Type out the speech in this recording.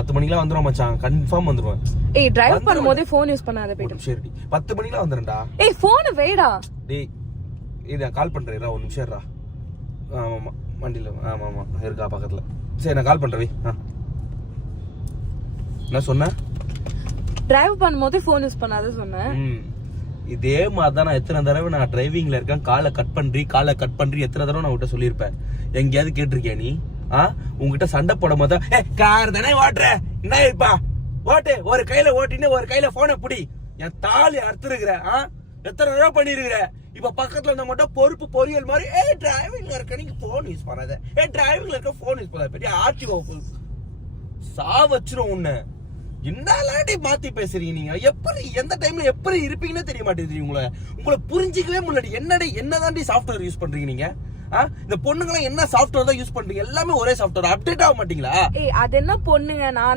10 மணிக்கெல்லாம் வந்துரும் மச்சான், கன்ஃபார்ம் வந்துருவேன். ஏய் டிரைவ் பண்ணும்போதே ஃபோன் யூஸ் பண்ணாத போய்டு. சரி 10 மணிக்கெல்லாம் வந்துறேன்டா. ஏய் ஃபோன் வைடா. டேய் இத கால் பண்றேன்டா, ஒரு நிமிஷம் இருடா. ஆமா வண்டில ஆமா இருக்கா பக்கத்துல. சரி நான் கால் பண்றேன் வை. என்ன சொன்ன? டிரைவ் பண்ணும்போதே ஃபோன் யூஸ் பண்ணாத சொன்னேன். இதே மாதிரி தான் நான் எத்தனை தடவை நான் டிரைவிங்ல இருக்கேன், காலை கட் பண்றி எத்தனை தடவை நான் உன்கிட்ட சொல்லியிருப்பேன். எங்கேயாவது கேட்டிருக்கியா நீ? உங்ககிட்ட சண்டை போடும் போது கார் தானே ஓட்டுற, என்ன இருப்பா ஓட்டு, ஒரு கையில ஓட்டின்னு ஒரு கையில போனை பிடி, என் தாலி அறுத்துருக்குற. எத்தனை தடவை பண்ணிருக்கிற. இப்ப பக்கத்துல இருந்த மட்டும் பொறுப்பு பொறியல் மாதிரி டிரைவிங்ல இருக்க நீங்க போன் யூஸ் பண்ணாத, டிரைவிங்ல இருக்க போன் யூஸ் பண்ணாத, பெரிய ஆர்டிஓ சா வச்சிரும் உன்ன. என்னடி மாத்தி பேசுறீங்க நீங்க? எப்படி எந்த டைம்ல எப்படி இருப்பீங்கன்னு தெரிய மாட்டேங்குது. உங்களை புரிஞ்சிக்கவே முடியல. என்னதாண்டி சாஃப்ட்வேர் யூஸ் பண்றீங்க நீங்க? இந்த பொண்ணுங்க என்ன சாஃப்ட்வேர் தான் யூஸ் பண்றீங்க? எல்லாமே ஒரே சாஃப்ட்வேர், அப்டேட் ஆக மாட்டீங்களா? ஏய் அது என்ன பொண்ணுங்க, நான்